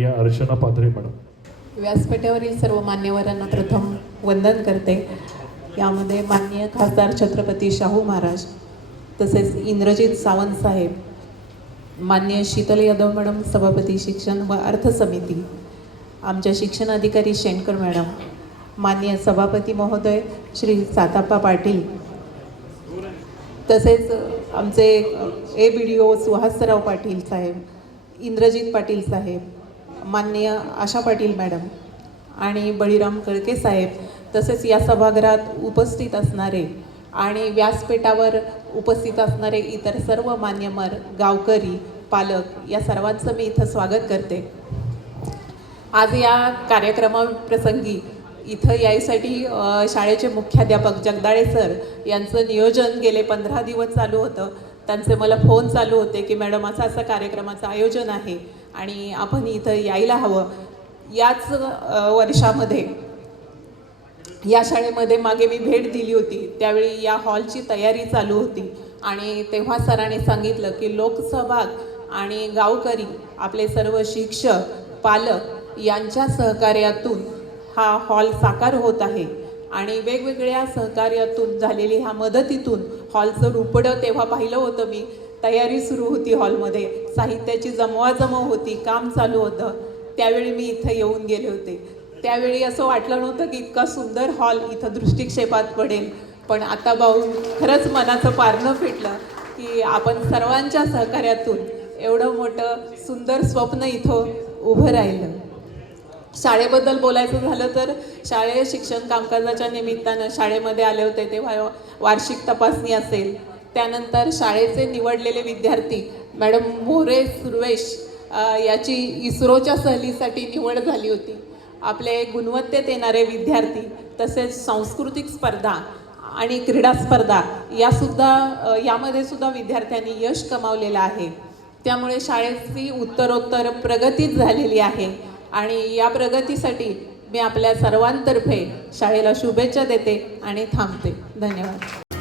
या अर्चना पात्रे मॅडम. व्यासपीठावरील सर्व मान्यवरांना प्रथम वंदन करते. यामध्ये माननीय खासदार छत्रपती शाहू महाराज, तसेच इंद्रजित सावंत साहेब, माननीय शीतल यादव मॅडम सभापती शिक्षण व अर्थ समिती, आमच्या शिक्षण अधिकारी शेणकर मॅडम, माननीय सभापती महोदय श्री साताप्पा पाटील, तसेच आमचे ABDO सुहासराव पाटील साहेब, इंद्रजित पाटील साहेब, माननीय आशा पाटील मॅडम आणि बळीराम कळके साहेब, तसेच या सभागृहात उपस्थित असणारे आणि व्यासपीठावर उपस्थित असणारे इतर सर्व मान्यवर, गावकरी, पालक या सर्वांचं मी इथं स्वागत करते. आज या कार्यक्रमाप्रसंगी इथं यायसाठी शाळेचे मुख्याध्यापक जगदाळे सर यांचं नियोजन गेले 15 दिवस चालू होतं. त्यांचे मला फोन चालू होते की मॅडम असं कार्यक्रमाचं आयोजन आहे आणि आपण इथं यायला हवं. याच वर्षामध्ये या शाळेमध्ये मागे मी भेट दिली होती, त्यावेळी या हॉलची तयारी चालू होती आणि तेव्हा सरांनी सांगितलं की लोकसहभाग आणि गावकरी, आपले सर्व शिक्षक, पालक यांच्या सहकार्यातून हा हॉल साकार होत आहे आणि वेगवेगळ्या सहकार्यातून झालेली ह्या मदतीतून हॉलचं रुपडं तेव्हा पाहिलं होतं मी. तयारी सुरू होती हॉलमध्ये, साहित्याची जमवाजमव होती, काम चालू होतं. त्यावेळी मी इथं येऊन गेले होते. त्यावेळी असं वाटलं नव्हतं की इतका सुंदर हॉल इथं दृष्टिक्षेपात पडेल, पण आता पाहून खरंच मनाचं पारणं फिटलं की आपण सर्वांच्या सहकार्यातून एवढं मोठं सुंदर स्वप्न इथं उभं राहिलं. शाळेबद्दल बोलायचं झालं तर शालेय शिक्षण कामकाजाच्या निमित्तानं शाळेमध्ये आले होते, तेव्हा वार्षिक तपासणी असेल, त्यानंतर शाळेचे निवडलेले विद्यार्थी मॅडम मोरे सुर्वेश याची इस्रोच्या सहलीसाठी निवड झाली होती. आपले गुणवत्तेत येणारे विद्यार्थी, तसेच सांस्कृतिक स्पर्धा आणि क्रीडा स्पर्धा यामध्ये सुद्धा विद्यार्थ्यांनी यश कमावलेलं आहे. त्यामुळे शाळेची उत्तरोत्तर प्रगतीच झालेली आहे आणि या प्रगतीसाठी मी आपल्या सर्वांतर्फे शाळेला शुभेच्छा देते आणि थांबते. धन्यवाद.